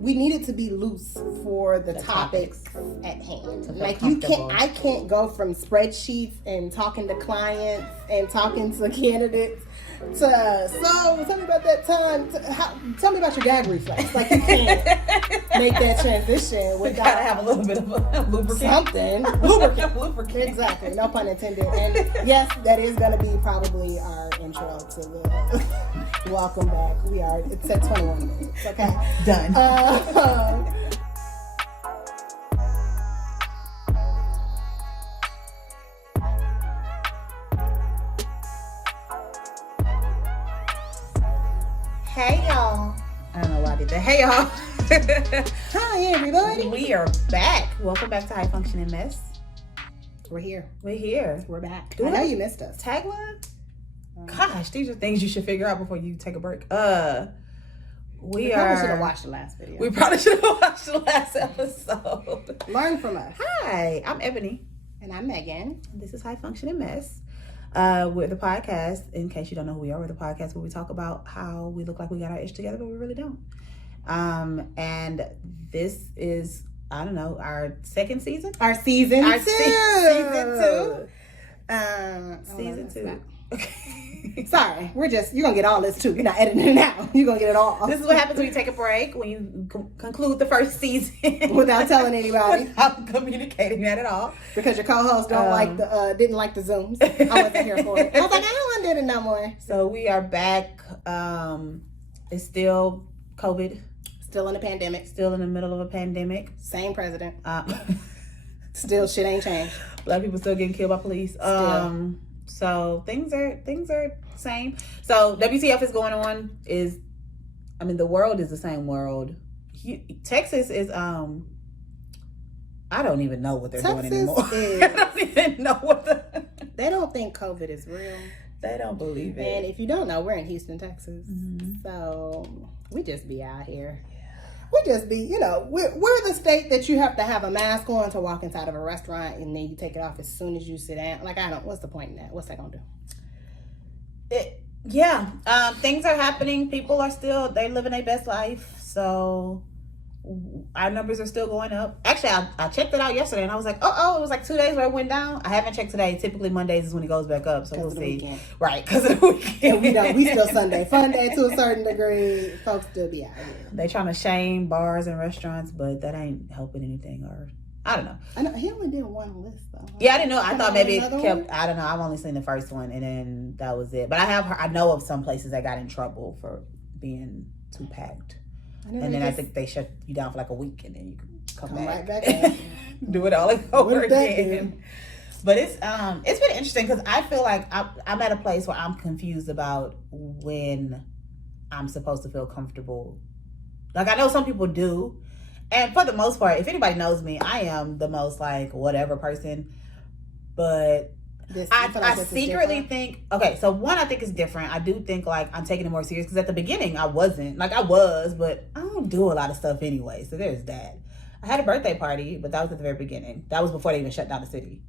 we need it to be loose for the topics at hand. Like I can't go from spreadsheets and talking to clients and talking to candidates to tell me about that time. Tell me about your gag reflex. Like you can't make that transition without gotta have a little bit of a lubricant. Something lubricant. Exactly. No pun intended. And yes, that is gonna be probably our intro to the welcome back. It's at 21 minutes. Okay. Done. Hey y'all. I don't know why I did that. Hey y'all. Hi everybody. We are back. Welcome back to High Functioning Mess. We're here. We're back. I know you missed us. Tagline? Gosh, these are things you should figure out before you take a break. We probably should have watched the last video. We probably should have watched the last episode. Learn from us. Hi, I'm Ebony. And I'm Megan. This is High Functioning Mess. We're the podcast, in case you don't know who we are, we're the podcast where we talk about how we look like we got our ish together, but we really don't. And this is, I don't know, our second season? Our season two. Season two. Okay. Sorry, you're gonna get all this too. You're not editing it out. You're gonna get it all. This is what happens when you take a break, when you conclude the first season without telling anybody, without communicating that at all, because your co-host didn't like the Zooms. I wasn't here for it. I was like, I don't want to do it no more. So we are back. It's still COVID. Still in a pandemic. Still in the middle of a pandemic. Same president. Still shit ain't changed. Black people still getting killed by police. Still. So things are same. So WTF is going on the world is the same world. Texas is I don't even know what they're doing anymore. I don't even know what they don't think COVID is real. They don't believe it. And if you don't know, we're in Houston, Texas. Mm-hmm. So we just be out here. We just be, we're the state that you have to have a mask on to walk inside of a restaurant, and then you take it off as soon as you sit down. Like, what's the point in that? What's that gonna do? Things are happening. People are they're living their best life. So our numbers are still going up. Actually, I checked it out yesterday, and I was like, it was like 2 days where it went down. I haven't checked today. Typically Mondays is when it goes back up, so we'll see. Weekend. Right, because of the weekend. And we still Sunday fun day to a certain degree. Folks still be out here. They trying to shame bars and restaurants, but that ain't helping anything. Or I don't know. I know he only did one list though. Yeah, I didn't know. I thought maybe it kept. I don't know. I've only seen the first one, and then that was it. But I know of some places that got in trouble for being too packed. And then I think they shut you down for like a week, and then you can come back. Right back Do it all over again. But it's been interesting because I feel like I'm at a place where I'm confused about when I'm supposed to feel comfortable. Like, I know some people do, and for the most part, if anybody knows me, I am the most like whatever person. But I secretly think, okay, so one, I think is different. I do think like I'm taking it more serious because at the beginning I wasn't. Like I was, but I don't do a lot of stuff anyway. So there's that. I had a birthday party, but that was at the very beginning. That was before they even shut down the city.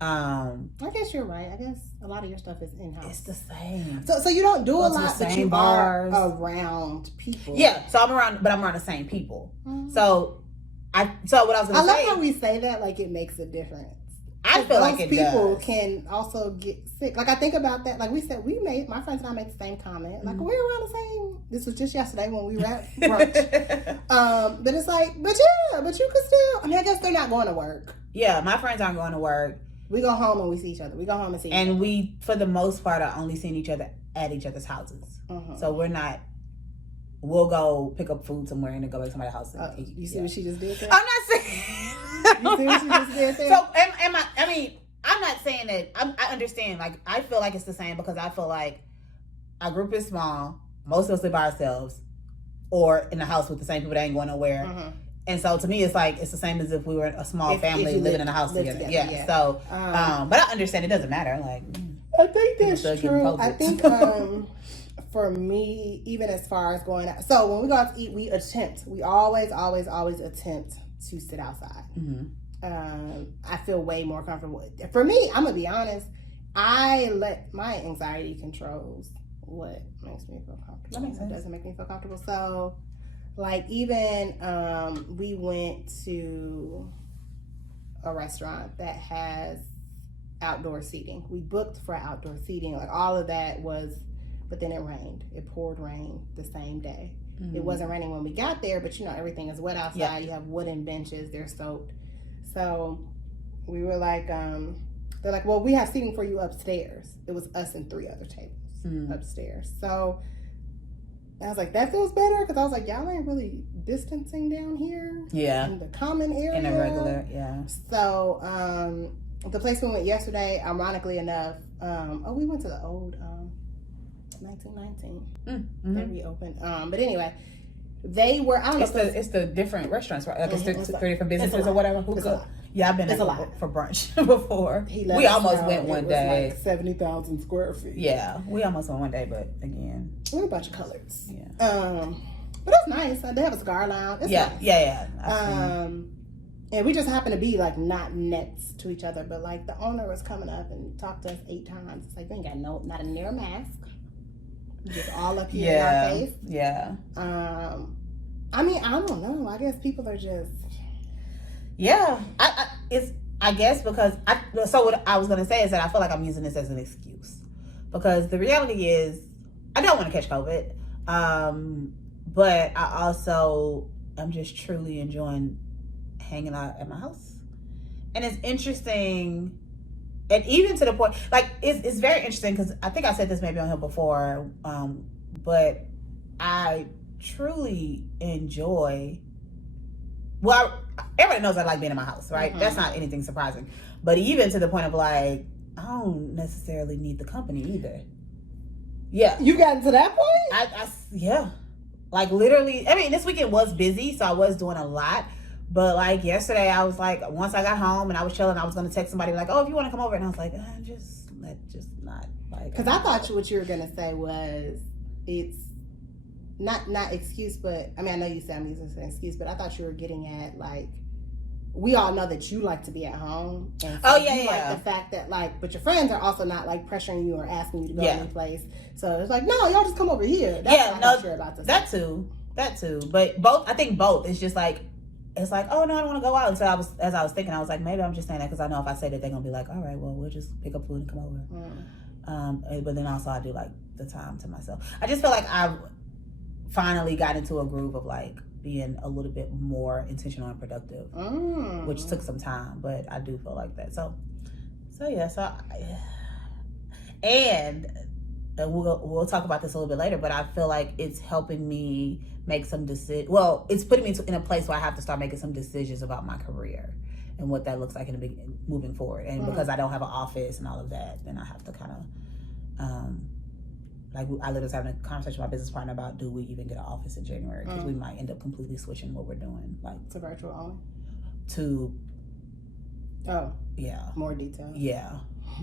I guess you're right. I guess a lot of your stuff is in-house. It's the same. So you don't do a lot, but you bars. are around people. Yeah, so I'm around the same people. Mm-hmm. So what I was going to say. I love how we say that like it makes a difference. I feel like it people does. Can also get sick. Like I think about that. Like we said, my friends and I made the same comment. Like we're around the same. This was just yesterday when we were at brunch. But it's like, but you could still. I mean, I guess they're not going to work. Yeah, my friends aren't going to work. We go home and we see each other. We go home and see each other. And we, for the most part, are only seeing each other at each other's houses. Mm-hmm. So we'll go pick up food somewhere and then go back to somebody's house and eat. You see what she just did there? I'm not saying. You see what she just did there? So I'm not saying that. I understand. Like, I feel like it's the same because I feel like our group is small. Most of us live by ourselves or in the house with the same people that ain't going nowhere. Mm-hmm. And so to me, it's like, it's the same as if we were a small family living in a house together. Yeah. So, but I understand it doesn't matter. Like, I think that's true. I think, for me, even as far as going out, so when we go out to eat, we always attempt to sit outside. Mm-hmm. I feel way more comfortable. For me, I'm gonna be honest, I let my anxiety controls what makes me feel comfortable. That doesn't make me feel comfortable. So Like even we went to a restaurant that has outdoor seating. We booked for outdoor seating. Like all of that was, but then it rained. It poured rain the same day. Mm-hmm. It wasn't raining when we got there, but everything is wet outside. Yeah. You have wooden benches. They're soaked. So we were like, they're like, well, we have seating for you upstairs. It was us and 3 other tables upstairs. So I was like, that feels better, because I was like, y'all ain't really distancing down here. Yeah. In the common area. In a regular, yeah. So the place we went yesterday, ironically enough, we went to the old 1919 that we opened. But anyway, they were, I don't know. It's the different restaurants, right? Like it's 3 different businesses or whatever. Yeah, I've been for brunch before. We almost went one day. Like 70,000 square feet. Yeah, we almost went one day, but again, we're a bunch of colors. Yeah. But it's nice. They have a cigar lounge. It's nice. Yeah. And we just happen to be like not next to each other, but like the owner was coming up and talked to us 8 times. It's like, we ain't got not a near mask. Just all up here in our face. Yeah. I mean, I don't know. I guess people are just. Yeah. I guess because so what I was gonna say is that I feel like I'm using this as an excuse, because the reality is I don't want to catch COVID, but I also am just truly enjoying hanging out at my house, and it's interesting, and even to the point, like it's very interesting, because I think I said this maybe on here before, but I truly enjoy. Well, everybody knows I like being in my house, right? Mm-hmm. That's not anything surprising. But even to the point of like, I don't necessarily need the company either. Yeah. You got to that point? Yeah. Like literally, I mean, this weekend was busy, so I was doing a lot. But like yesterday, I was like, once I got home and I was chilling, I was going to text somebody like, oh, if you want to come over. And I was like, just not like. Because I thought what you were going to say was, it's not excuse, but I mean, I know you said I'm using an excuse, but I thought you were getting at like, we all know that you like to be at home. And so like the fact that like, but your friends are also not like pressuring you or asking you to go to any place. So it's like, no, y'all just come over here. That's what I'm sure about this. That too. But both, I think both. It's just like, it's like, oh no, I don't want to go out. And so as I was thinking, I was like, maybe I'm just saying that because I know if I say that, they're gonna be like, all right, well, we'll just pick up food and come over. But then also I do like the time to myself. I just feel like I've finally got into a groove of like being a little bit more intentional and productive, which took some time, but I do feel like that. So we'll talk about this a little bit later, but I feel like it's helping me make some decisions. Well, it's putting me in a place where I have to start making some decisions about my career and what that looks like in the moving forward. And because I don't have an office and all of that, then I have to kind of like I literally was having a conversation with my business partner about, do we even get an office in January? Because we might end up completely switching what we're doing, like to virtual only. More detail. Yeah,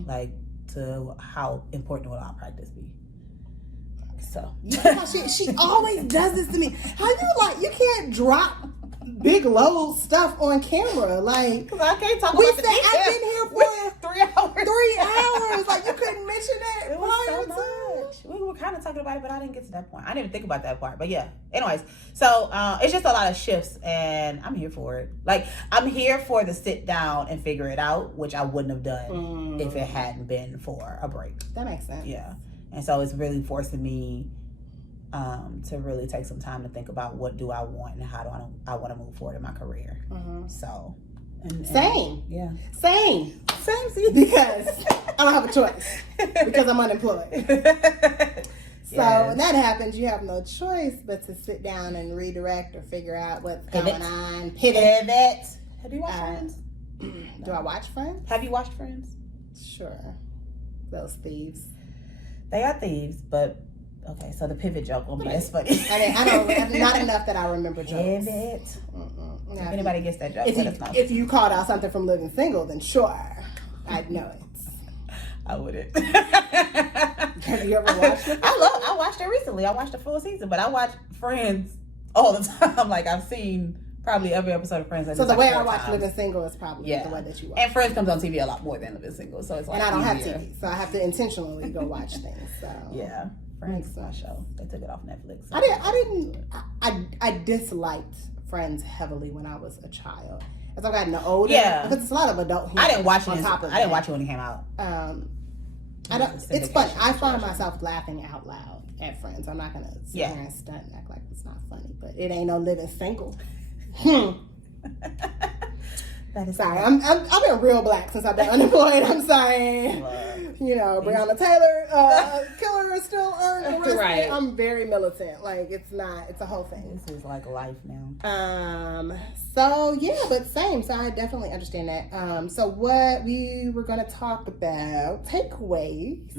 like to how important will our practice be? So she always does this to me. How you can't drop big load stuff on camera, like because I can't talk about the details. I've been here for 3 hours. 3 hours. Like you couldn't mention that. It was so much. We were kind of talking about it, but I didn't get to that point. I didn't even think about that part. But yeah. Anyways, so it's just a lot of shifts, and I'm here for it. Like I'm here for the sit down and figure it out, which I wouldn't have done if it hadn't been for a break. That makes sense. Yeah, and so it's really forcing me to really take some time to think about what do I want and how do I want to move forward in my career. So. Same. Yeah. Same. Because I don't have a choice. Because I'm unemployed. So when that happens, you have no choice but to sit down and redirect or figure out what's going on. Pivot. Have you watched Friends? Do I watch Friends? Have you watched Friends? Sure. Those thieves. They are thieves, but okay. So the pivot joke won't be as funny. I don't. Not enough that I remember jokes. Pivot. If anybody gets that joke, let us know. If you called out something from Living Single, then sure, I'd know it. I wouldn't. Have you ever watched it? I watched it recently. I watched the full season, but I watch Friends all the time. Like I've seen probably every episode of Friends. So the way I watch Living Single is probably the way that you watch. And Friends comes on TV a lot more than Living Single, so it's like. And I don't have TV, so I have to intentionally go watch things. So yeah. Friends is my show. They took it off Netflix. So I disliked Friends heavily when I was a child. As I've gotten older, because it's a lot of adult humor. I didn't watch it. I didn't watch it when it came out. It's fun. I find myself laughing out loud at Friends. I'm not gonna sit here and stunt and act like it's not funny, but it ain't no living single. That is sorry. I've been real black since I've been unemployed. I'm sorry. Breonna Taylor, killer is still arrested. Right. I'm very militant. Like it's a whole thing. This is like life now. So yeah, but same. So I definitely understand that. So what we were going to talk about takeaways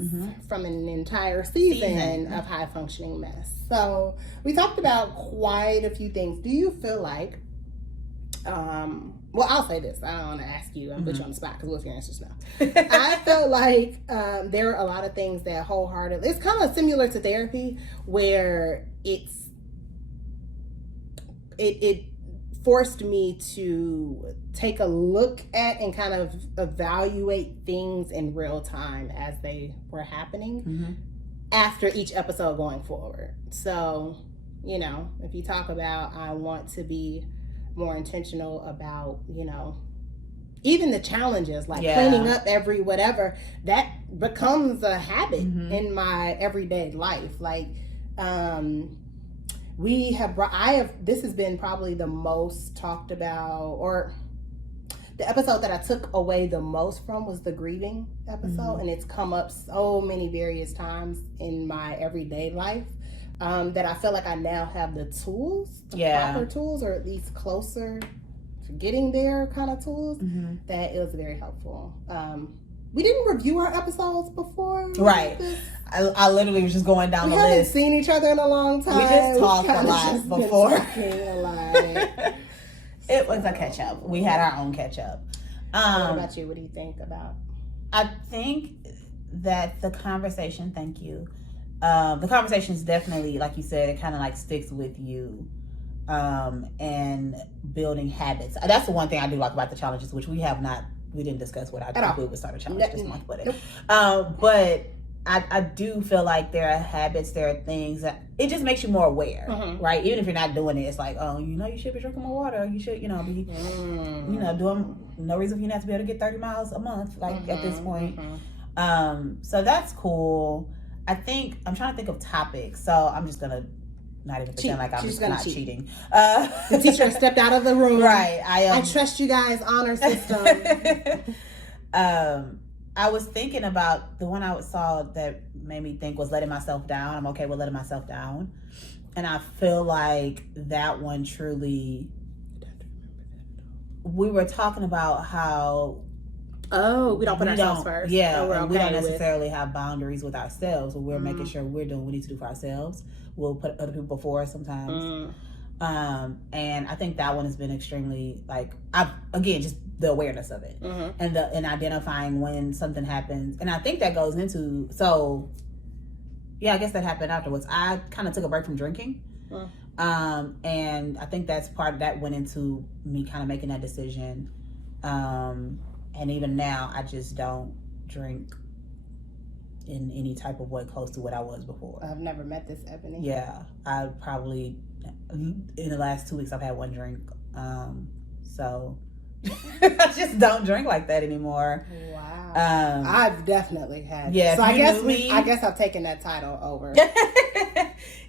from an entire season of High Functioning Mess. So we talked about quite a few things. Do you feel like well, I'll say this. I don't want to ask you. I'll put you on the spot because what's your answers now? I felt like there are a lot of things that wholeheartedly... It's kind of similar to therapy where it forced me to take a look at and kind of evaluate things in real time as they were happening after each episode going forward. So, if you talk about I want to be more intentional about, even the challenges like cleaning up every whatever, that becomes a habit in my everyday life. Like, this has been probably the most talked about, or the episode that I took away the most from was the grieving episode. And it's come up so many various times in my everyday life. That I feel like I now have the tools, proper tools, or at least closer to getting there kind of tools, that it was very helpful. We didn't review our episodes before. Right. I literally was just going down the list. We haven't seen each other in a long time. We just talked a lot before. It was a catch up. We had our own catch up. What about you? What do you think about? I think that the conversation, thank you. The conversation is definitely, like you said, it kind of like sticks with you, and building habits. That's the one thing I do like about the challenges, which we didn't discuss what I think we would start a challenge this month, but I do feel like there are habits, there are things that it just makes you more aware, right? Even if you're not doing it, it's like, you should be drinking more water. You should, be, doing no reason for you not to be able to get 30 miles a month, like at this point. So that's cool. I think I'm trying to think of topics, so I'm just gonna not even pretend like I'm just not cheating. The teacher stepped out of the room. Right. I trust you guys' honor system. I was thinking about the one I saw that made me think was letting myself down. I'm okay with letting myself down, and I feel like that one truly. We were talking about how. We don't put ourselves first. Yeah, we don't necessarily have boundaries with ourselves. So we're making sure we're doing what we need to do for ourselves. We'll put other people before us sometimes. And I think that one has been extremely, just the awareness of it. And identifying when something happens. And I think that goes into, I guess that happened afterwards. I kind of took a break from drinking. And I think that's part of that went into me kind of making that decision. And even now, I just don't drink in any type of way close to what I was before. I've never met this Ebony. Yeah. I probably, in the last 2 weeks, I've had one drink. So I just don't drink like that anymore. Wow. I've definitely had. Yeah. So I guess I've taken that title over.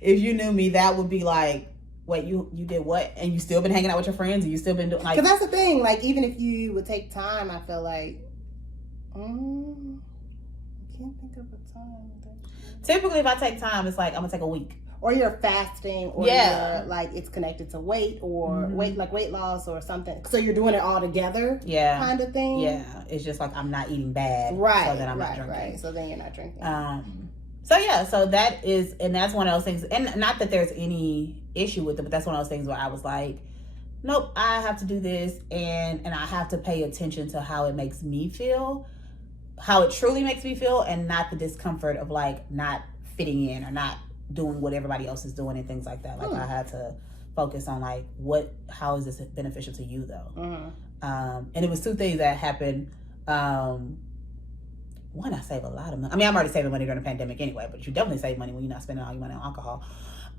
If you knew me, that would be like, wait, you did what? And you still been hanging out with your friends, and you still been doing like. Because that's the thing. Like, even if you would take time, I feel like, I can't think of a time. Typically, if I take time, it's like I'm gonna take a week. Or you're fasting, or you're like it's connected to weight, or weight loss, or something. So you're doing it all together, kind of thing. Yeah, it's just like I'm not eating bad, right? So then I'm not drinking. Right. So then you're not drinking. So that is, and that's one of those things. And not that there's any issue with it, but that's one of those things where I was like, nope, I have to do this, and I have to pay attention to how it makes me feel, how it truly makes me feel, and not the discomfort of like not fitting in or not doing what everybody else is doing and things like that. Like I had to focus on like how is this beneficial to you though? And it was two things that happened. one, I save a lot of money. I mean, I'm already saving money during the pandemic anyway, but you definitely save money when you're not spending all your money on alcohol.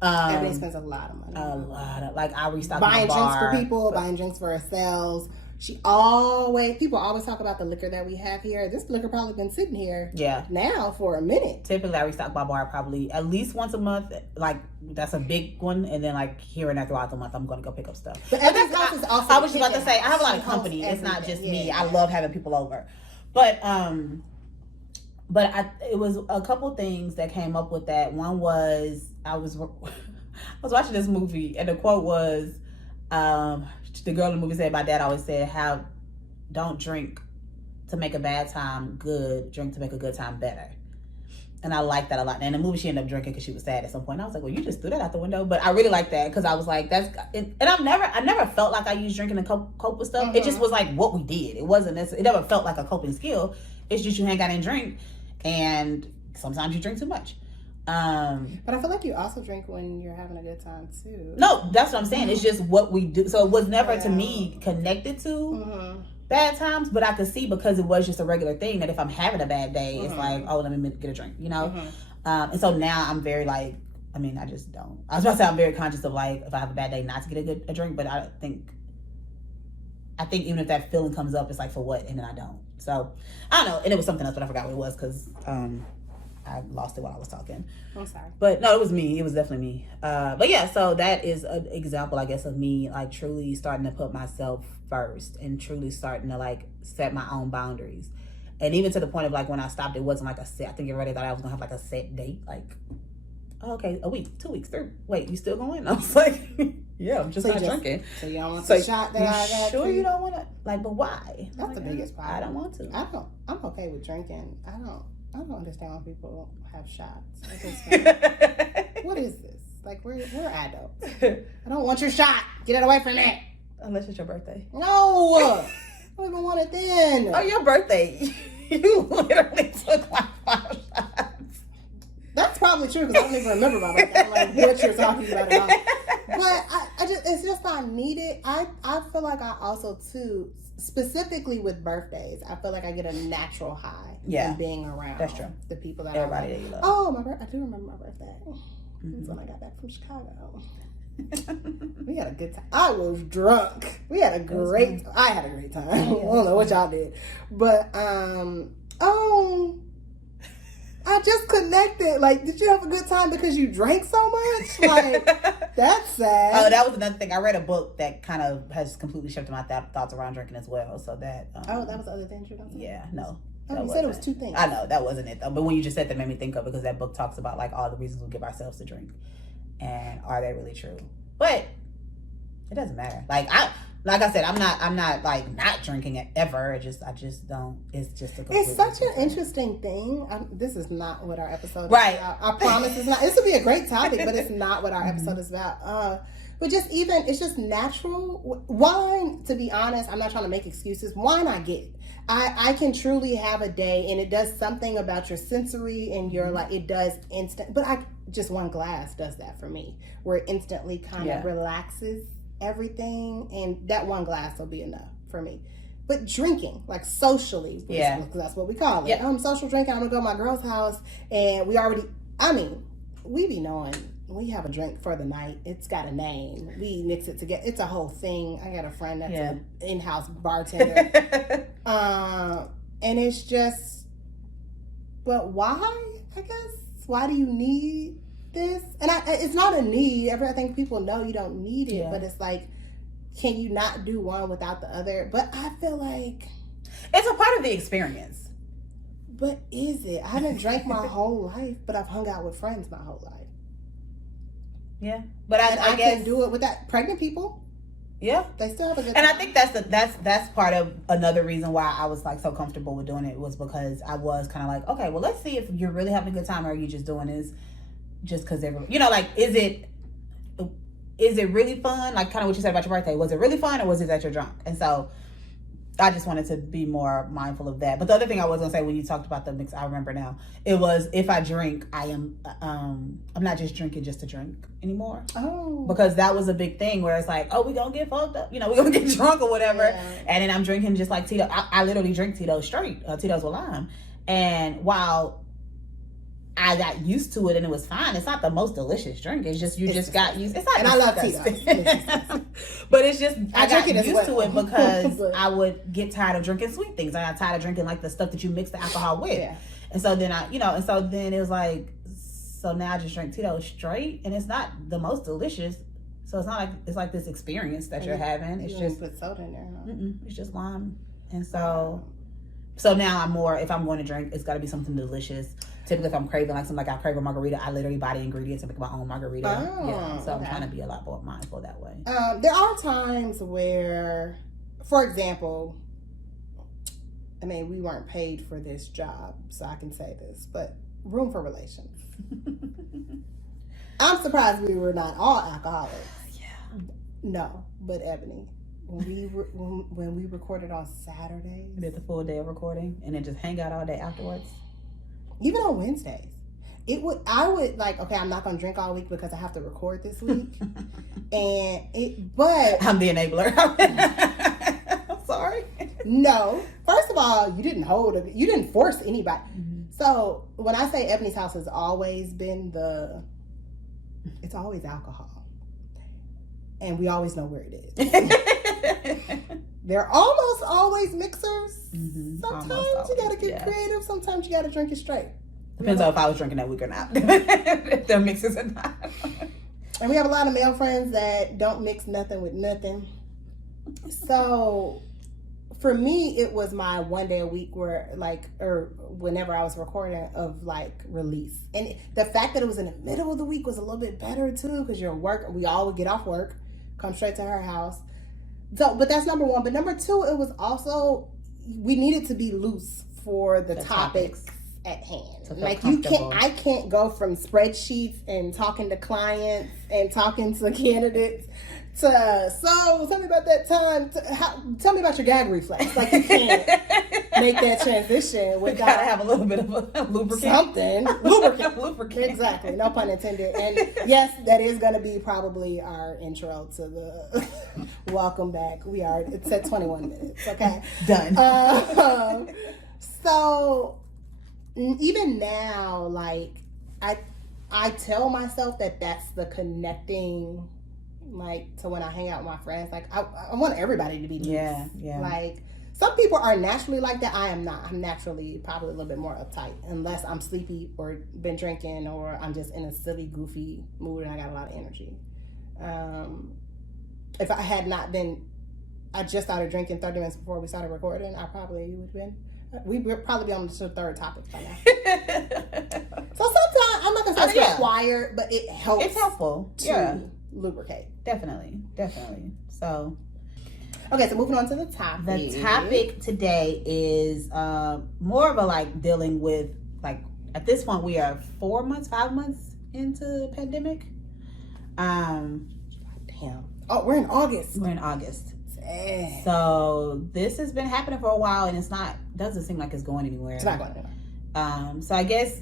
Everybody spends a lot of money. A lot of, like, I restock buying my bar, drinks for people, buying drinks for ourselves. People always talk about the liquor that we have here. This liquor probably been sitting here now for a minute. Typically, I restock my bar probably at least once a month. Like, that's a big one. And then, like, here and there throughout the month, I'm going to go pick up stuff. But everything else is also I was just about to say, I have a lot of company. It's not just me. I love having people over. But it was a couple things that came up with that. One was, I was watching this movie, and the quote was, the girl in the movie said, my dad always said, don't drink to make a bad time good, drink to make a good time better. And I like that a lot. And in the movie, she ended up drinking because she was sad at some point. And I was like, well, you just threw that out the window. But I really like that because I was like, and I never felt like I used drinking to cope with stuff. Mm-hmm. It just was like what we did. It never felt like a coping skill. It's just you hang out and drink, and sometimes you drink too much. But I feel like you also drink when you're having a good time too. No, that's what I'm saying. It's just what we do. So it was never to me connected to bad times, but I could see because it was just a regular thing that if I'm having a bad day, it's like, oh, let me get a drink, you know? And so now I'm very like, I just don't. I was about to say I'm very conscious of like, if I have a bad day, not to get a drink, but I think even if that feeling comes up, it's like, for what? And then I don't. So I don't know. And it was something else, but I forgot what it was because, I lost it while I was talking. I'm sorry. But no, it was me. It was definitely me. But yeah, so that is an example, I guess, of me like truly starting to put myself first and truly starting to like set my own boundaries. And even to the point of like when I stopped, it wasn't like a set. I think everybody thought I was gonna have like a set date. Like, oh, okay, a week, 2 weeks, 3. Wait, you still going? I was like, yeah, I'm just not drinking. So you don't want the shot that I got? Sure, you don't want to? Like, but why? That's the biggest problem. I don't want to. I'm okay with drinking. I don't understand why people have shots. What is this? Like, we're adults. I don't want your shot. Get it away from me. Unless it's your birthday. No. I don't even want it then. Oh, your birthday. You literally took like 5 shots. That's probably true because I don't even remember my birthday. I'm like, what you're talking about at all. But it's just not needed. I feel like I also, too, specifically with birthdays, I feel like I get a natural high from being around the people that everybody I that you love. Oh, I do remember my birthday. It was when I got back from Chicago. We had a good time. I was drunk. I had a great time. I don't know what y'all did. But I just connected. Like, did you have a good time because you drank so much? Like, that's sad. Oh, that was another thing. I read a book that kind of has completely shifted my thoughts around drinking as well. So that. That was the other thing you were going to say? Yeah, no. Oh, you said it was 2 things. I know, that wasn't it though. But when you just said that, it made me think of it because that book talks about like all the reasons we give ourselves to drink. And are they really true? But it doesn't matter. Like I said, I'm not like not drinking it ever. I just don't. It's just a. It's such an interesting thing. This is not what our episode is right. about. I promise it's not. This would be a great topic, but it's not what our episode is about. But it's just natural. Wine, to be honest, I'm not trying to make excuses. Wine, I get. I can truly have a day, and it does something about your sensory and your like. It does instant, but just one glass does that for me, where it instantly kind of relaxes everything, and that one glass will be enough for me. But drinking, like socially, because that's what we call it. Social drinking. I'm gonna go to my girl's house, and we be knowing. We have a drink for the night. It's got a name. We mix it together. It's a whole thing. I got a friend that's an in-house bartender. And it's just, but why? I guess, why do you need this? And it's not a need. I think people know you don't need it, but it's like, can you not do one without the other? But I feel like it's a part of the experience. But is it? I haven't drank my whole life, but I've hung out with friends my whole life. Yeah, but I guess can do it with that. Pregnant people, they still have a good time. And I think that's part of another reason why I was like so comfortable with doing it was because I was kind of like, okay, well, let's see if you're really having a good time or are you just doing this just because everyone, like, is it really fun? Like kind of what you said about your birthday. Was it really fun or was it that you're drunk? And so I just wanted to be more mindful of that. But the other thing I was gonna say when you talked about the mix, I remember now, it was if I drink, I'm not just drinking just to drink anymore. Oh. Because that was a big thing where it's like, oh, we gonna get fucked up, we gonna get drunk or whatever. Yeah. And then I'm drinking just like Tito. I literally drink Tito's straight, Tito's with lime. And while I got used to it and it was fine, it's not the most delicious drink. It's just got used. It's not. And I love Tito's. But it's just I got used to it because But I would get tired of drinking sweet things. I got tired of drinking like the stuff that you mix the alcohol with. Yeah. And so then then it was like, so now I just drink Tito's straight, and it's not the most delicious. So it's not like it's like this experience that you're having. It's just put soda in there. Huh? It's just lime. And so now I'm more, if I'm going to drink, it's got to be something delicious. Typically, if I'm craving like something like I crave a margarita, I literally buy the ingredients and make my own margarita. So I'm trying to be a lot more mindful that way. There are times where, for example, I mean, we weren't paid for this job, so I can say this, but room for relations. I'm surprised we were not all alcoholics. Yeah. No, but Ebony, when we recorded on Saturdays, we did the full day of recording and then just hang out all day afterwards. Even on Wednesdays, I would like, okay, I'm not gonna drink all week because I have to record this week, but I'm the enabler. I'm sorry. No, first of all, you didn't force anybody. Mm-hmm. So when I say Ebony's house has always been it's always alcohol, and we always know where it is. They're almost always mixers. Mm-hmm. Sometimes you gotta get creative. Sometimes you gotta drink it straight. Depends on if I was drinking that week or not. If they're mixers or not. And we have a lot of male friends that don't mix nothing with nothing. So for me, it was my one day a week where or whenever I was recording of release. And the fact that it was in the middle of the week was a little bit better too, because you're work. We all would get off work, come straight to her house. So, but that's number one. But number two, it was also, we needed to be loose for the topics at hand. I can't go from spreadsheets and talking to clients and talking to candidates to, so tell me about that time. Tell me about your gag reflex. You can't make that transition without. Gotta have a little bit of a lubricant. Something. Lubricant. Exactly. No pun intended. And yes, that is going to be probably our intro to the welcome back. It's at 21 minutes. Okay. Done. So even now, I tell myself that that's the connecting, to when I hang out with my friends. I want everybody to be loose. Yeah. Some people are naturally like that. I am not. I'm naturally probably a little bit more uptight, unless I'm sleepy or been drinking, or I'm just in a silly, goofy mood and I got a lot of energy. If I had not been, I just started drinking 30 minutes before we started recording, I probably would have been. We would probably be on the third topic by now. So sometimes, I'm not going to say it's required, but it helps. It's helpful to lubricate. Definitely. So, okay, so moving on to the topic. The topic today is more of a dealing with, at this point, we are 5 months into the pandemic. Damn. Oh, we're in August. Dang. So this has been happening for a while, and doesn't seem like it's going anywhere. It's not going anywhere. So I guess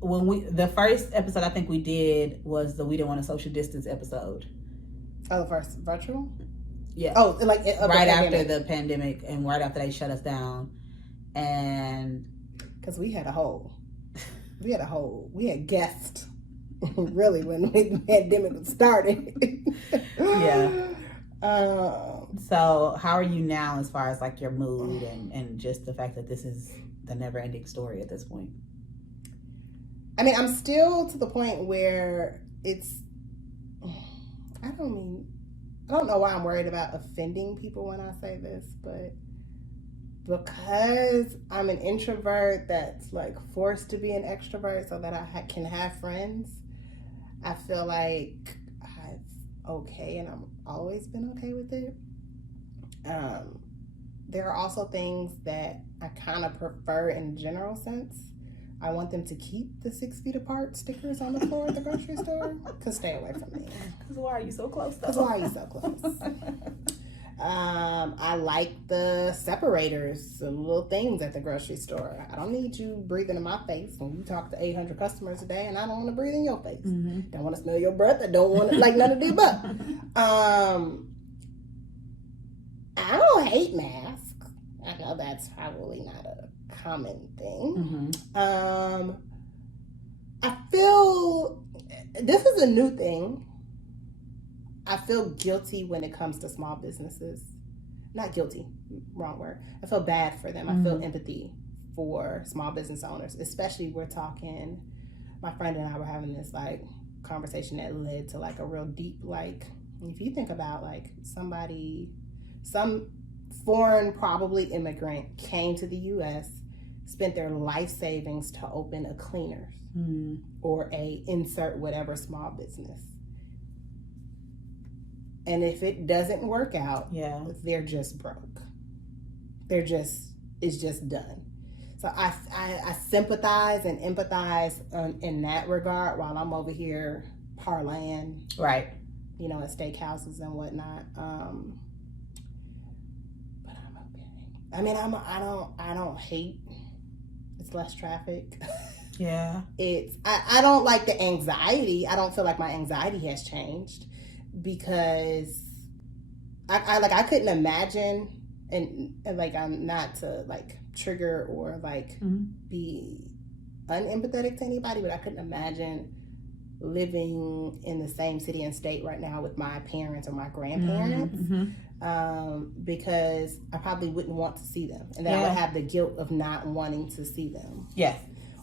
the first episode I think we did was the We Don't Want to Social Distance episode. Oh, the first virtual? Yeah. Oh, right after the pandemic and right after they shut us down. And because we had guests really when the pandemic was starting. Yeah. So how are you now as far as your mood and just the fact that this is the never ending story at this point? I mean, I'm still to the point where I don't know why I'm worried about offending people when I say this, but because I'm an introvert that's forced to be an extrovert so that I can have friends, I feel like I'm okay, and I've always been okay with it. There are also things that I kind of prefer in general sense. I want them to keep the 6 feet apart stickers on the floor at the grocery store. Because stay away from me. Because why are you so close, though? Because why are you so close? I like the separators, the little things at the grocery store. I don't need you breathing in my face when you talk to 800 customers a day, and I don't want to breathe in your face. Mm-hmm. Don't want to smell your breath. I don't want to, none of the above. I don't hate masks. I know that's probably not a common thing. I feel this is a new thing. I feel guilty when it comes to small businesses. Not guilty, wrong word. I feel bad for them. I feel empathy for small business owners, especially we're talking, my friend and I were having this like conversation that led to like a real deep, like, if you think about like some foreign, probably immigrant came to the U.S., spent their life savings to open a cleaners or a insert whatever small business. And if it doesn't work out, they're just broke. It's just done. So I sympathize and empathize in that regard while I'm over here parlaying, right? You know, at steakhouses and whatnot. But I'm okay. I mean, I don't hate. It's less traffic. Yeah. I don't like the anxiety. I don't feel like my anxiety has changed because I couldn't imagine and like I'm not to like trigger or like be unempathetic to anybody, but I couldn't imagine living in the same city and state right now with my parents or my grandparents because I probably wouldn't want to see them, and then I would have the guilt of not wanting to see them. Yes.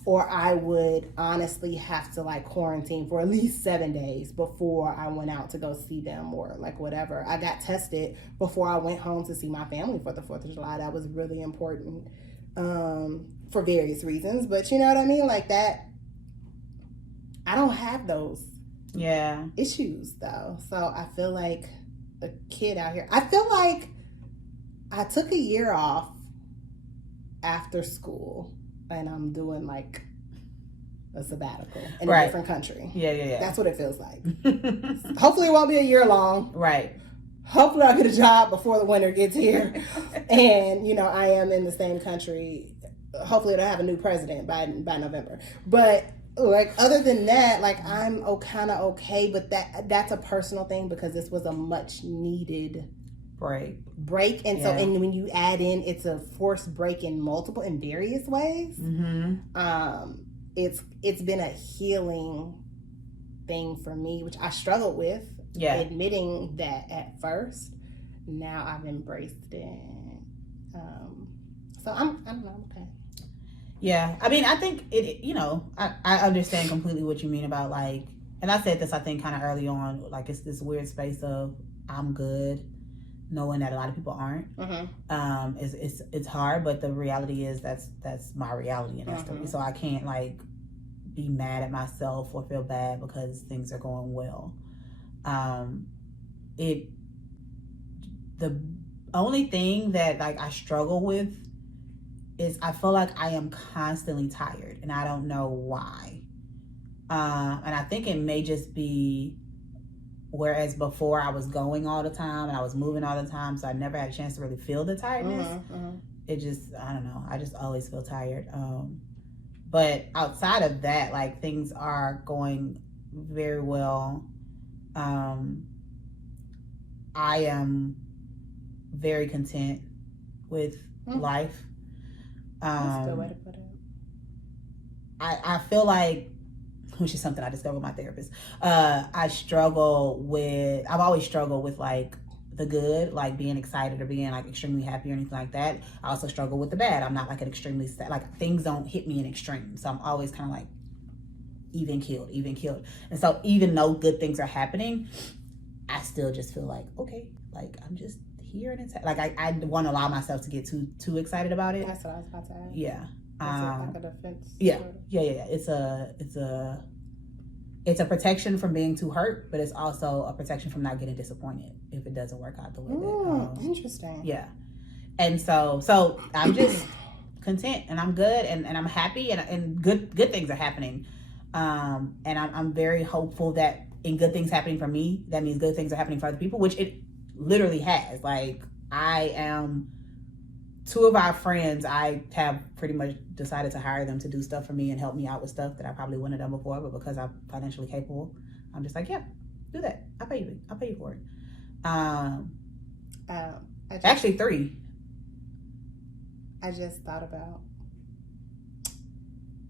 Or I would honestly have to like quarantine for at least 7 days before I went out to go see them or like whatever. I got tested before I went home to see my family for the 4th of July. That was really important for various reasons. But you know what I mean? Like that, I don't have those issues though. So I feel like a kid out here. I feel like I took a year off after school. And I'm doing like a sabbatical in a different country. Yeah. That's what it feels like. Hopefully it won't be a year long. Right. Hopefully I'll get a job before the winter gets here. And, you know, I am in the same country. Hopefully it'll have a new president by November. But like other than that, like I'm kind of okay. But that's a personal thing because this was a much needed break, and so and when you add in it's a forced break in various ways. It's been a healing thing for me, which I struggled with admitting that at first. Now I've embraced it, so I'm okay. Yeah, I mean, I think it, you know, I understand completely what you mean about like, and I said this I think kind of early on, like it's this weird space of I'm good, knowing that a lot of people aren't. It's hard, but the reality is that's my reality, and that's so I can't like be mad at myself or feel bad because things are going well. The only thing that like I struggle with is I feel like I am constantly tired, and I don't know why. And I think it may just be, whereas before I was going all the time and I was moving all the time, so I never had a chance to really feel the tiredness. It just, I don't know, I just always feel tired. But outside of that, like things are going very well. I am very content with life. That's a good way to put it. I feel like, which is something I discovered with my therapist, I've always struggled with like the good, like being excited or being like extremely happy or anything like that. I also struggle with the bad. I'm not like an extremely sad, like things don't hit me in extremes. So I'm always kind of like even keeled. And so even though good things are happening, I still just feel like, okay, like I'm just here and it's like I want to allow myself to get too excited about it. That's what I was about to ask. Yeah. Like a defense. Yeah. It's a protection from being too hurt, but it's also a protection from not getting disappointed if it doesn't work out the way that. Interesting. Yeah. And so I'm just content and I'm good and I'm happy and good things are happening. And I'm very hopeful that in good things happening for me, that means good things are happening for other people, which it literally has. Like two of our friends, I have pretty much decided to hire them to do stuff for me and help me out with stuff that I probably wouldn't have done before, but because I'm financially capable, I'm just like, yeah, do that. I'll pay you for it. Actually 3. I just thought about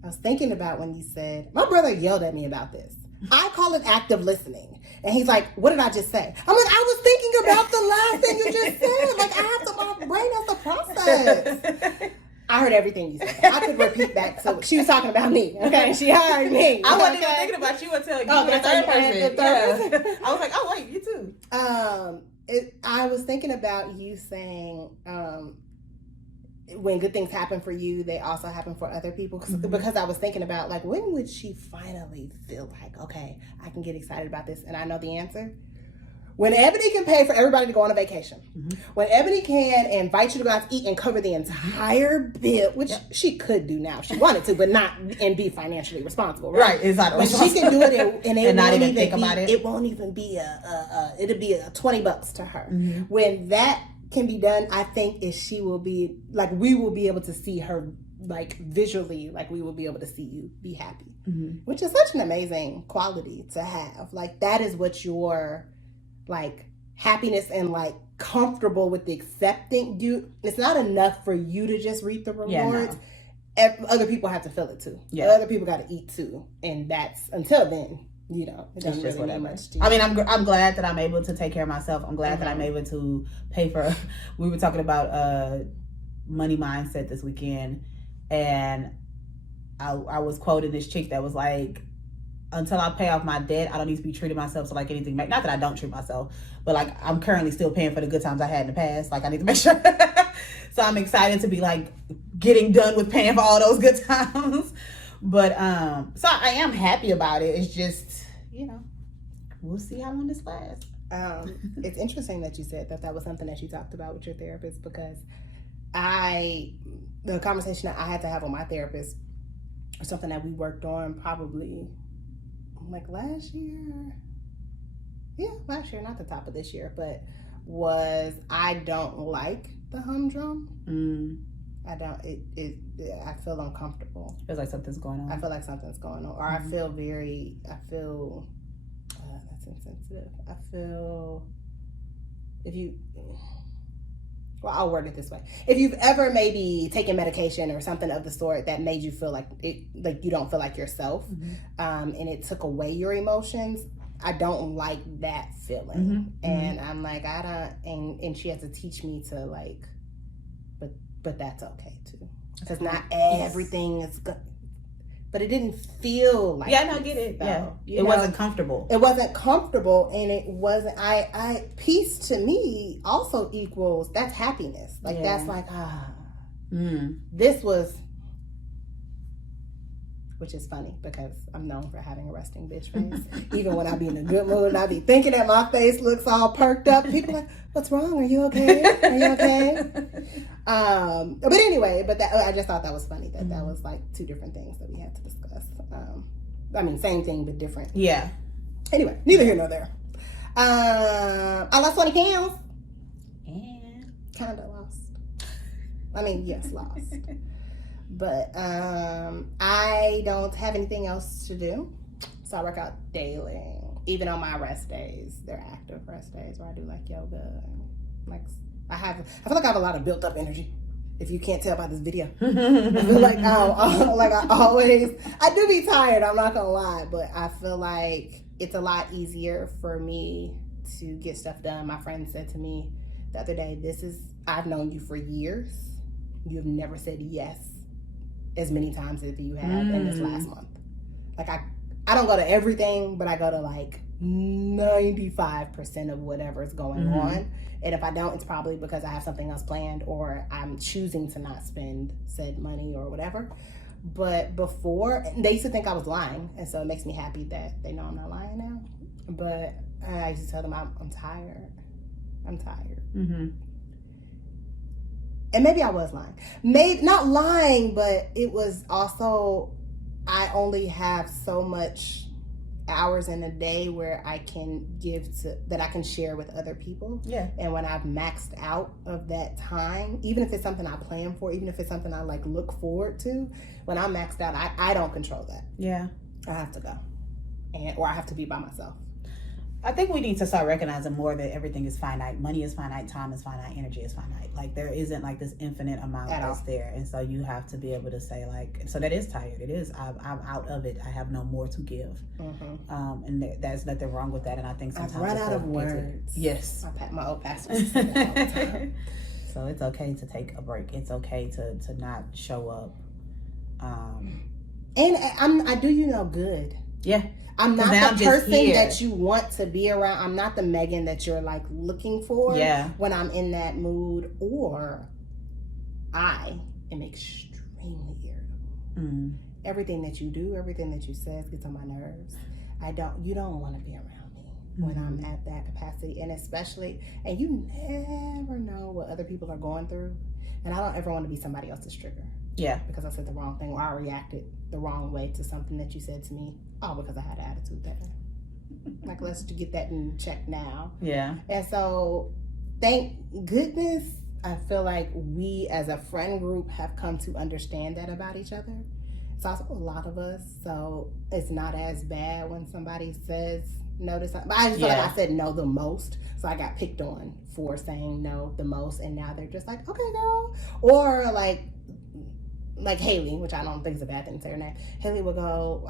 I was thinking about when you said, my brother yelled at me about this. I call it active listening. And he's like, what did I just say? I'm like, I was thinking about the last thing you just said. Like, I have to, my brain has to process. I heard everything you said. I could repeat back. So she was talking about me. Okay, she heard me. I wasn't even thinking about you until you were the third person. Yeah. I was like, oh wait, you too. I was thinking about you saying, when good things happen for you, they also happen for other people. Because I was thinking about, like, when would she finally feel like, okay, I can get excited about this? And I know the answer. When Ebony can pay for everybody to go on a vacation. When Ebony can invite you to go out to eat and cover the entire bill, which she could do now if she wanted to, but not and be financially responsible. Right, it's not. But she can do it and it not won't even think about it. It won't even be it'll be $20 to her. When that can be done, I think she will be like, we will be able to see her, like, visually, like, we will be able to see you be happy, which is such an amazing quality to have. Like, that is what your, like, happiness and, like, comfortable with accepting you. It's not enough for you to just reap the rewards. Other people have to feel it too. Other people got to eat too, and that's, until then, you know, it doesn't really mean much to you. I mean, I'm glad that I'm able to take care of myself. I'm glad that I'm able to pay for. We were talking about money mindset this weekend, and I was quoting this chick that was like, until I pay off my debt, I don't need to be treating myself to, like, anything. Not that I don't treat myself, but, like, I'm currently still paying for the good times I had in the past. Like, I need to make sure. So I'm excited to be, like, getting done with paying for all those good times. But so I am happy about it. It's just, you know, we'll see how long this lasts. It's interesting that you said that was something that you talked about with your therapist, because the conversation that I had to have with my therapist or something that we worked on probably, like, last year, not the top of this year, but was, I don't like the humdrum. I don't, I feel uncomfortable. Feels like something's going on. I feel like something's going on. Or I feel that's insensitive. I feel, I'll word it this way. If you've ever maybe taken medication or something of the sort that made you feel like you don't feel like yourself, and it took away your emotions, I don't like that feeling. And I'm like, I don't, and she has to teach me to, like, but that's okay too. Because not everything is good. But it didn't feel like I get it. It wasn't comfortable. It wasn't comfortable, and it wasn't. Peace to me also equals, that's happiness. Like, that's like, this was, which is funny because I'm known for having a resting bitch face. Even when I be in a good mood and I be thinking that my face looks all perked up, people are like, what's wrong? Are you okay? Are you okay? But anyway, I just thought that was funny that that was, like, two different things that we had to discuss. I mean, same thing, but different. Yeah. Anyway, neither here nor there. I lost 20 pounds. And kind of lost. I mean, yes, lost. But I don't have anything else to do. So I work out daily. Even on my rest days, they're active rest days where I do, like, yoga. And, like, I feel like I have a lot of built up energy. If you can't tell by this video, I feel like I do be tired. I'm not gonna lie, but I feel like it's a lot easier for me to get stuff done. My friend said to me the other day, I've known you for years. You've never said yes as many times as you have in this last month. Like, I don't go to everything, but I go to, like, 95% of whatever's going on. And if I don't, it's probably because I have something else planned or I'm choosing to not spend said money or whatever. But before, they used to think I was lying, and so it makes me happy that they know I'm not lying now. But I used to tell them I'm tired. I'm tired. And maybe I was lying. Maybe not lying, but it was also, I only have so much hours in a day where I can that I can share with other people. Yeah. And when I've maxed out of that time, even if it's something I plan for, even if it's something I, like, look forward to, when I'm maxed out, I don't control that. Yeah. I have to go. Or I have to be by myself. I think we need to start recognizing more that everything is finite. Money is finite, time is finite, energy is finite. Like there isn't like this infinite amount that's there, and so you have to be able to say like, so that is tired. It is. I'm out of it. I have no more to give, and there's nothing wrong with that. And I think sometimes I've run out of words. Yes, I pat my old pastor all the time. So it's okay to take a break. It's okay to not show up. And I do you no good. Yeah. I'm not the person that you want to be around. I'm not the Megan that you're like looking for when I'm in that mood, or I am extremely irritable. Everything that you do, everything that you say gets on my nerves. You don't want to be around me when I'm at that capacity, and especially, and you never know what other people are going through, and I don't ever want to be somebody else's trigger. Yeah. Because I said the wrong thing, or I reacted the wrong way to something that you said to me. Oh, because I had an attitude there. Like, let's get that in check now. Yeah. And so, thank goodness, I feel like we as a friend group have come to understand that about each other. It's also a lot of us, so it's not as bad when somebody says no to something. I just feel like I said no the most, so I got picked on for saying no the most, and now they're just like, okay, girl. Or like Haley, which I don't think is a bad thing to say her name. Haley will go,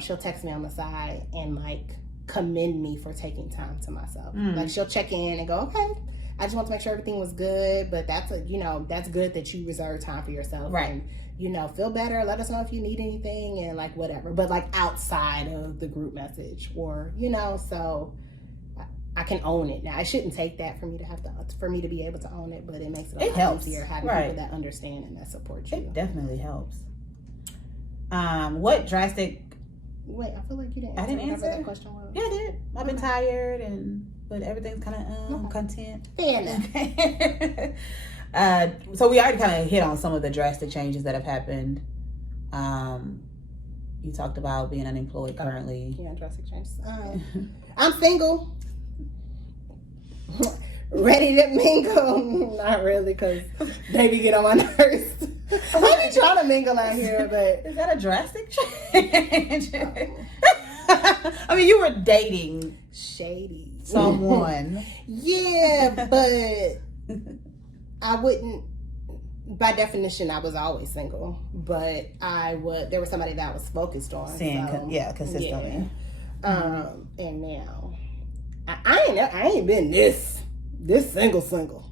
she'll text me on the side and like commend me for taking time to myself. Like she'll check in and go, okay, I just want to make sure everything was good, but that's good that you reserve time for yourself. Right. And, feel better. Let us know if you need anything and like whatever. But like outside of the group message or, so I can own it now. I shouldn't take that for me to be able to own it, but it makes it a lot easier having people that understand and that support you. It definitely helps. What drastic? Wait, I feel like you didn't. I didn't answer that question. Was. Yeah, I did. I've been tired, but everything's kind of content. Fair enough. So we already kind of hit on some of the drastic changes that have happened. You talked about being unemployed currently. Yeah, drastic changes. I'm single. Ready to mingle. Not really, because they be get on my nerves. I be trying to mingle out here, but is that a drastic change? I mean, you were dating shady someone. Yeah, but I wouldn't. By definition, I was always single, but there was somebody that I was focused on. Consistently. Yeah. And now I ain't been this single.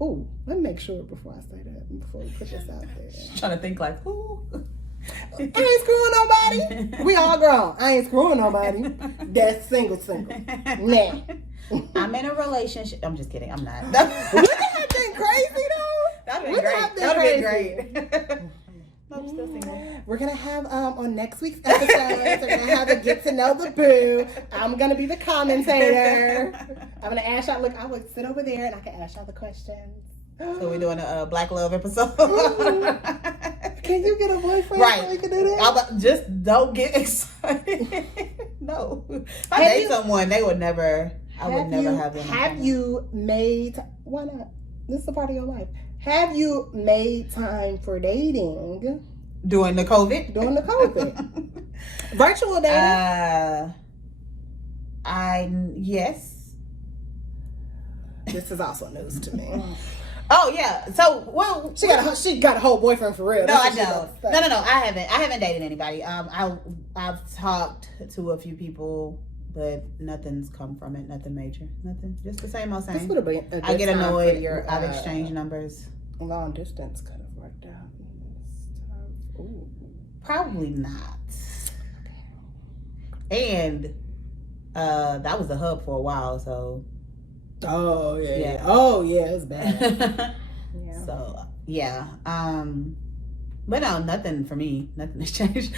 Ooh, let me make sure before I say that, before we put this out there. Trying to think like, ooh. I ain't screwing nobody. We all grown. I ain't screwing nobody. That's single. Nah. I'm in a relationship. I'm just kidding. I'm not. Wouldn't that been crazy though? That'd been great. I'm still single. We're gonna have on next week's episode, we're gonna have a get to know the boo. I'm gonna be the commentator. I'm gonna ask y'all. Look, I would sit over there and I can ask y'all the questions. So we're doing a Black Love episode. Can you get a boyfriend? Right. So we can do that? Just don't get excited. No. If I date someone, they would never. I would never have them. Have you made? Why not? This is a part of your life. Have you made time for dating during the COVID? Virtual dating? Yes. This is also news to me. Oh yeah. So she got a whole boyfriend for real. No, I don't. No. I haven't dated anybody. I've talked to a few people, but nothing's come from it. Nothing major. Nothing. Just the same old same. This would have been a good I get annoyed. I've time exchanged numbers. Long distance could have worked out. Ooh. Probably not. And that was the hub for a while. So. Oh yeah. Oh yeah, it's bad. Yeah. So yeah. But no, nothing for me. Nothing has changed.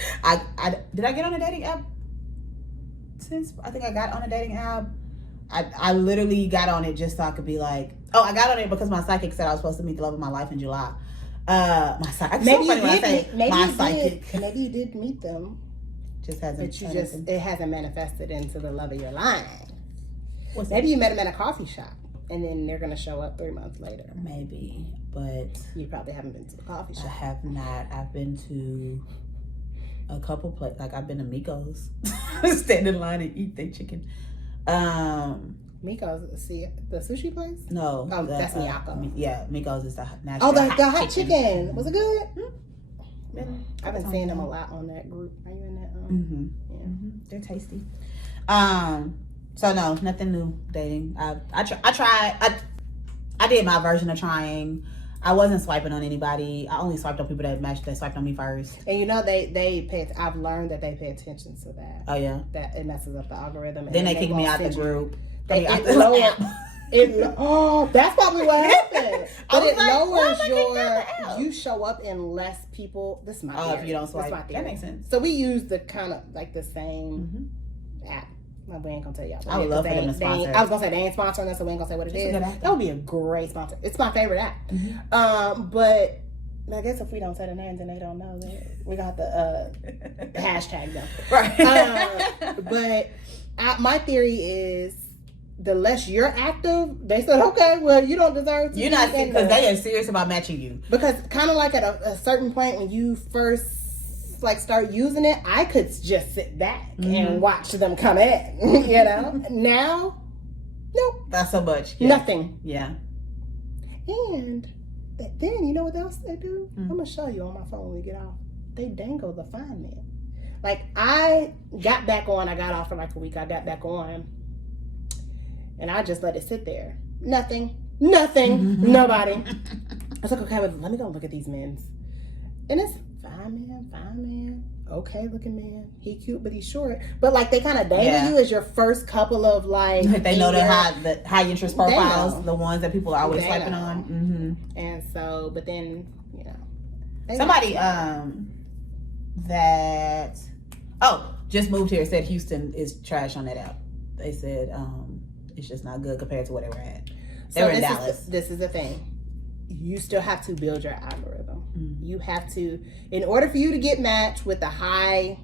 Did I get on a dating app? Since I think I got on a dating app, I literally got on it just so I could be like, I got on it because my psychic said I was supposed to meet the love of my life in July. My psychic. Maybe you did meet them. Just hasn't. But it hasn't manifested into the love of your life. Maybe you met them at a coffee shop and then they're gonna show up 3 months later. Maybe, but you probably haven't been to the coffee shop. I have not. I've been to a couple places. Like I've been to Miko's, stand in line and eat their chicken. Miko's, see, the sushi place? No. Oh, that's Miyako. Yeah, Miko's is the national. Oh, the hot chicken. Was it good? I've been It's seeing on them a there. lot on that group. Are you in that? Yeah. They're tasty. So no, nothing new dating. I tried. I did my version of trying. I wasn't swiping on anybody. I only swiped on people that matched, that swiped on me first. And you know they pay. I've learned that they pay attention to that. Oh yeah. That it messes up the algorithm. Then they kick me won't out the send you- group. That's probably what happened. But it like, lowers why am I kicked out? you show up in less people. This is my theory. If you don't This is swipe, my that theory. makes sense. So we use the kind of like the same app. Well, we ain't gonna tell y'all. I would love for them to sponsor. I was gonna say they ain't sponsoring us, so we ain't gonna say what it is. That would be a great sponsor. It's my favorite app. But I guess if we don't say the names and they don't know, then we got the hashtag them. Right. But my theory is the less you're active, they said, okay, well, you don't deserve to. You're not, because they are serious about matching you. Because kind of like at a certain point when you first like start using it, I could just sit back and watch them come in, you know. Now, nope, Not so much. Yeah. nothing. Yeah. And then you know what else they do? I'm gonna show you on my phone when we get off. They dangle the fine man. Like I got back on, I got off for like a week. I got back on, and I just let it sit there. Nothing, nobody. I was like, okay, but let me go look at these men's, and it's fine man, okay looking man. He cute, but he's short. But like they kind of dangle you as your first couple of like. They know the high interest profiles, know. the ones that people are always They swiping know. on. And so, but then you know, Somebody that just moved here said Houston is trash on that app. They said it's just not good compared to where they were at. They were in Dallas. This is the thing. You still have to build your algorithm. You have to, in order for you to get matched with the high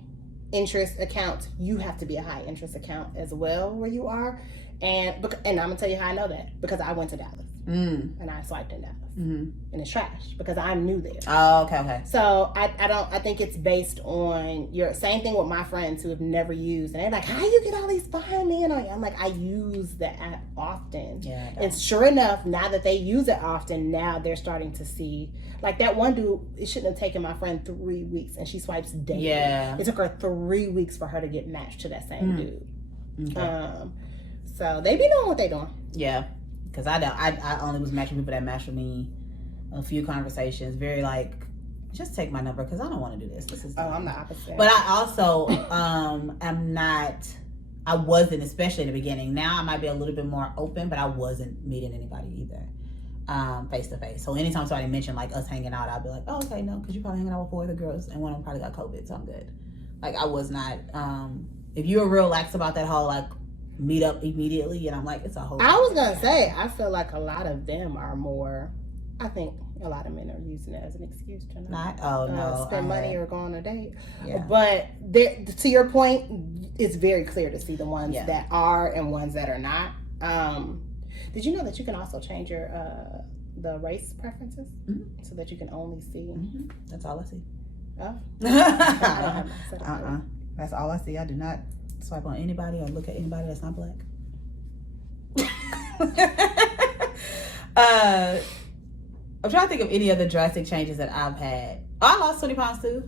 interest account, you have to be a high interest account as well where you are. And I'm gonna tell you how I know that, because I went to Dallas and I swiped in Dallas and it's trash because I'm new there. Oh, okay. So I think it's based on your same thing with my friends who have never used, and they're like, how you get all these fine men on you? I'm like, I use the app often. Yeah. And sure enough, now that they use it often, now they're starting to see, like that one dude, it shouldn't have taken my friend 3 weeks and she swipes daily. Yeah. It took her 3 weeks for her to get matched to that same dude. Okay. So they be doing what they doing. Yeah. Because I only was matching people that matched with me a few conversations. Very like, just take my number because I don't want to do this. This is I'm the opposite. But I also I wasn't, especially in the beginning. Now I might be a little bit more open, but I wasn't meeting anybody either, face to face. So anytime somebody mentioned like us hanging out, I'd be like, oh, okay, no, because you're probably hanging out with 4 other girls and one of them probably got COVID, so I'm good. Like I was not, if you were real lax about that whole like meet up immediately, and I'm like, it's a whole. I was gonna say, I feel like a lot of them are more. I think a lot of men are using it as an excuse to not spend money or go on a date. Yeah. But to your point, it's very clear to see the ones that are and ones that are not. Did you know that you can also change your the race preferences so that you can only see? That's all I see. Oh, I don't have my setup. That's all I see. I do not swipe on anybody or look at anybody that's not black. I'm trying to think of any other drastic changes that I've had. Oh, I lost 20 pounds too.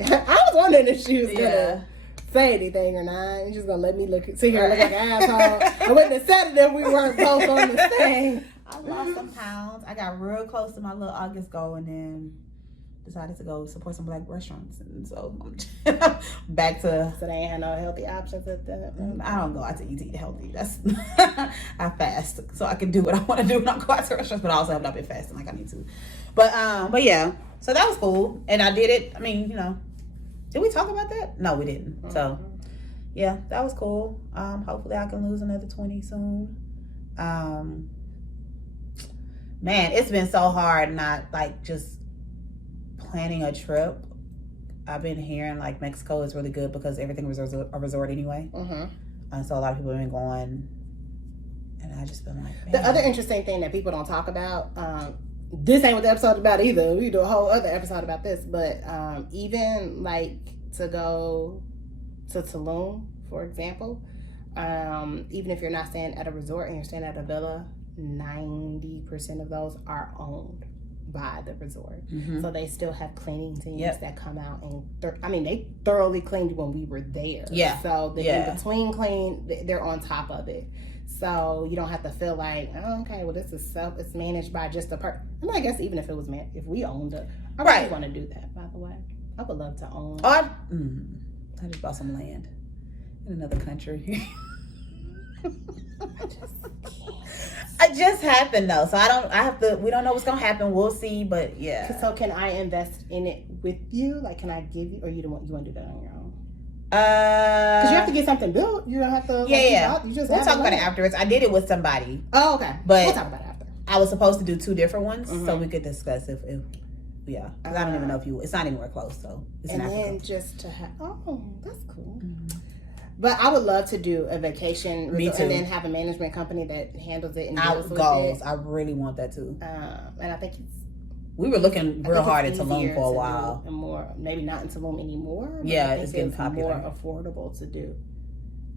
I was wondering if she was gonna say anything or not. She's just gonna let me sit here and look like an asshole. I wouldn't have said it if we weren't both on the thing. I lost some pounds. I got real close to my little August goal and then decided to go support some black restaurants, and so I'm back to. So they ain't had no healthy options at that. I don't go out to eat healthy. That's I fast so I can do what I want to do when I go out to restaurants, but I also have not been fasting like I need to. But yeah, so that was cool, and I did it. I mean, did we talk about that? No, we didn't. So yeah, that was cool. Hopefully I can lose another 20 soon. Man, it's been so hard not like just planning a trip. I've been hearing like Mexico is really good because everything was a resort anyway. So a lot of people have been going, and I just been like, man. The other interesting thing that people don't talk about, this ain't what the episode's about either. We do a whole other episode about this, but even like to go to Tulum, for example, Even if you're not staying at a resort and you're staying at a villa, 90% of those are owned by the resort. So they still have cleaning teams that come out and they thoroughly cleaned when we were there. So the in between clean, they're on top of it. So you don't have to feel like, oh, okay, well, this is it's managed by just a person. I mean, I guess even if it was if we owned it, I really want to do that. By the way, I would love to own. I just bought some land in another country. It just happened though, so we don't know what's gonna happen. We'll see, but yeah. So can I invest in it with you? Like, can I give you, or you want to do that on your own? Because you have to get something built. You don't have to. You just we'll talk about it afterwards. I did it with somebody. Oh, okay. But we'll talk about it after. I was supposed to do 2 different ones, so we could discuss if because I don't even know if it's not anywhere close, so it's and in Africa. Then just to have, that's cool. But I would love to do a vacation resort and then have a management company that handles it and deals with it. I really want that too. And I think we were looking real hard at Tulum for a while. And more, maybe not in Tulum anymore. But it's getting popular. More affordable to do.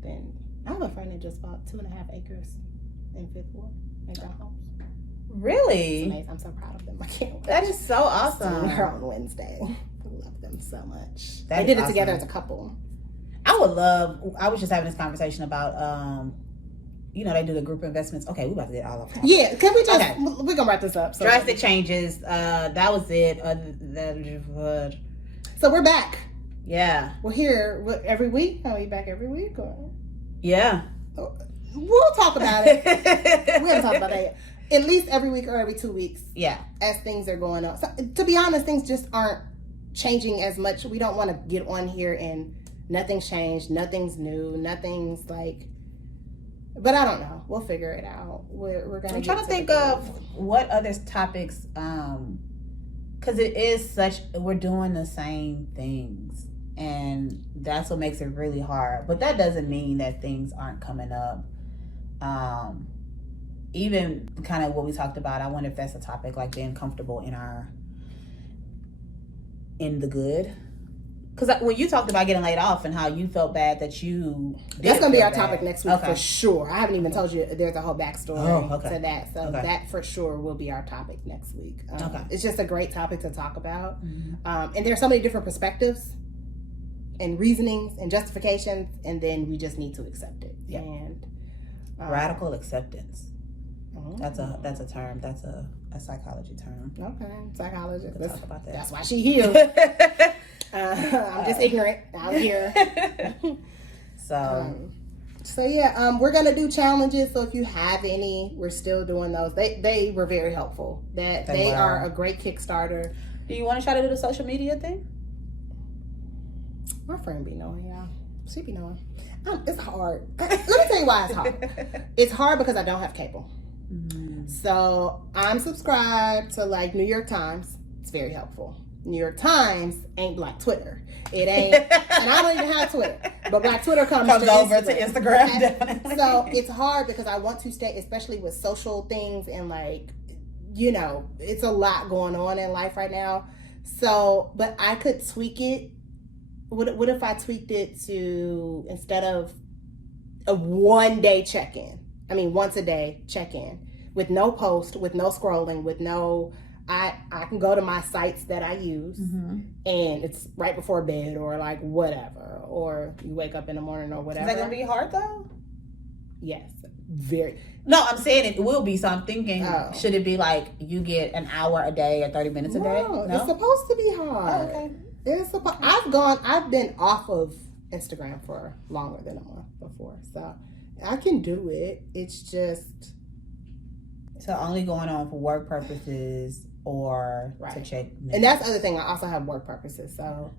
Than I have a friend that just bought 2.5 acres in Fifth Ward in their homes. Really? It's amazing. I'm so proud of them. I can't wait. That is so awesome. They're on Wednesday. I love them so much. They did it together as a couple. I was just having this conversation about, they do the group investments. Okay, we're about to get all of them. Yeah, can we just, we're going to wrap this up. So. Drastic changes. That was it. So we're back. Yeah. We're here every week. Are we back every week? Or? Yeah. We'll talk about it. We haven't talked about that yet. At least every week or every 2 weeks. Yeah. As things are going on. So, to be honest, things just aren't changing as much. We don't want to get on here and nothing's changed, nothing's new, nothing's like. But I don't know. We'll figure it out. We're gonna. I'm trying to think of what other topics, because it is we're doing the same things, and that's what makes it really hard. But that doesn't mean that things aren't coming up. Even kind of what we talked about. I wonder if that's a topic, like being comfortable in the good. Because when you talked about getting laid off and how you felt bad that that's going to be our topic next week for sure. I haven't even told you there's a whole backstory to that. So that for sure will be our topic next week. It's just a great topic to talk about. And there's so many different perspectives and reasonings and justifications, and then we just need to accept it. Yep. And radical acceptance. That's a term. That's a psychology term. Okay, psychologist. We'll talk about that. That's why she here. I'm just ignorant out here. So yeah, we're gonna do challenges. So if you have any, we're still doing those. They were very helpful. They are a great Kickstarter. Do you want to try to do the social media thing? My friend be knowing, y'all. She be knowing. It's hard. Let me tell you why it's hard. It's hard because I don't have cable. So I'm subscribed to like New York Times. It's very helpful. New York Times ain't like Twitter. It ain't, and I don't even have Twitter. But like Twitter comes over to Instagram. Okay? Definitely. So it's hard because I want to stay, especially with social things and like, it's a lot going on in life right now. So, but I could tweak it. What if I tweaked it to, instead of a 1 day check-in, once a day check-in with no post, with no scrolling, with no, I can go to my sites that I use and it's right before bed or like whatever, or you wake up in the morning or whatever. Is that going to be hard though? Yes. Very. No, I'm saying it will be. So I'm thinking, should it be like you get an hour a day or 30 minutes a day? No, it's supposed to be hard. Oh, okay. I've been off of Instagram for longer than a month before, so I can do it. It's just only going on for work purposes or to check. And that's the other thing. I also have work purposes, so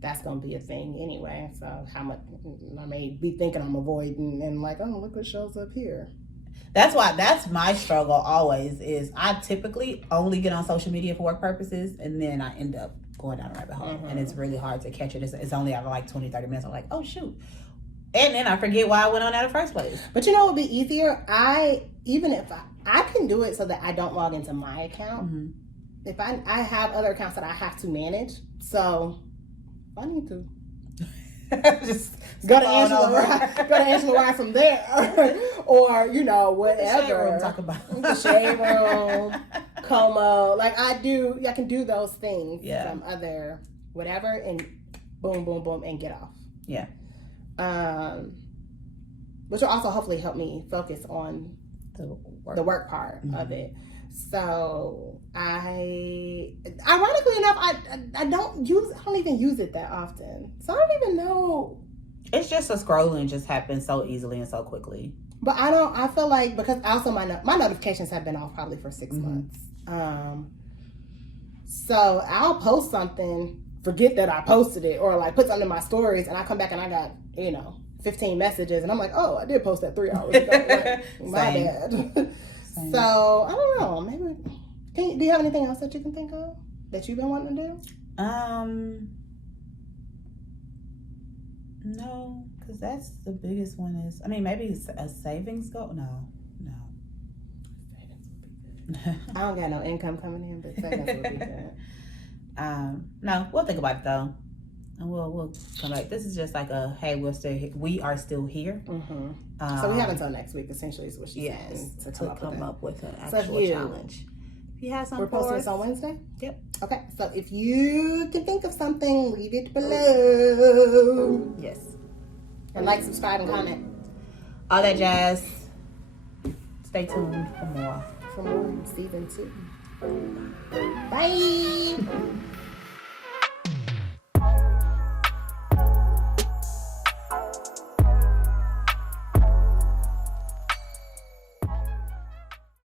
that's gonna be a thing anyway. So how much I may be thinking I'm avoiding and like, oh, look what shows up here. That's my struggle always is I typically only get on social media for work purposes, and then I end up going down a rabbit hole, and it's really hard to catch it. It's only after like 20-30 minutes I'm like, oh shoot, and then I forget why I went on that in the first place. But what would be easier, even if I can do it so that I don't log into my account. If I have other accounts that I have to manage, so I need to Just go to Angela Rye from there, or you know whatever. The shade room, talk about the shade room, Como. Like I can do those things from other whatever, and boom, boom, boom, and get off. Yeah. Which will also hopefully help me focus on the work part of it. So ironically enough, I don't even use it that often. So I don't even know. It's just a scrolling just happens so easily and so quickly. But I feel like because also my notifications have been off probably for 6 months. So I'll post something, forget that I posted it, or like put something in my stories, and I come back and I got 15 messages, and I'm like, oh, I did post that 3 hours ago. Like, my bad. So I don't know. Maybe do you have anything else that you can think of that you've been wanting to do? No, because that's the biggest one. Is maybe it's a savings goal. No. I don't got no income coming in, but savings would be good. No, we'll think about it though, and we'll come back. This is just like a hey, we are still here. Mm-hmm. So we have until next week. Essentially, is what she's saying to come up with an actual challenge. If you have something, we're posting this on Wednesday. Yep. Okay. So if you can think of something, leave it below. Yes. And like, subscribe, and comment. All that jazz. Stay tuned for more. For more season 2. Bye.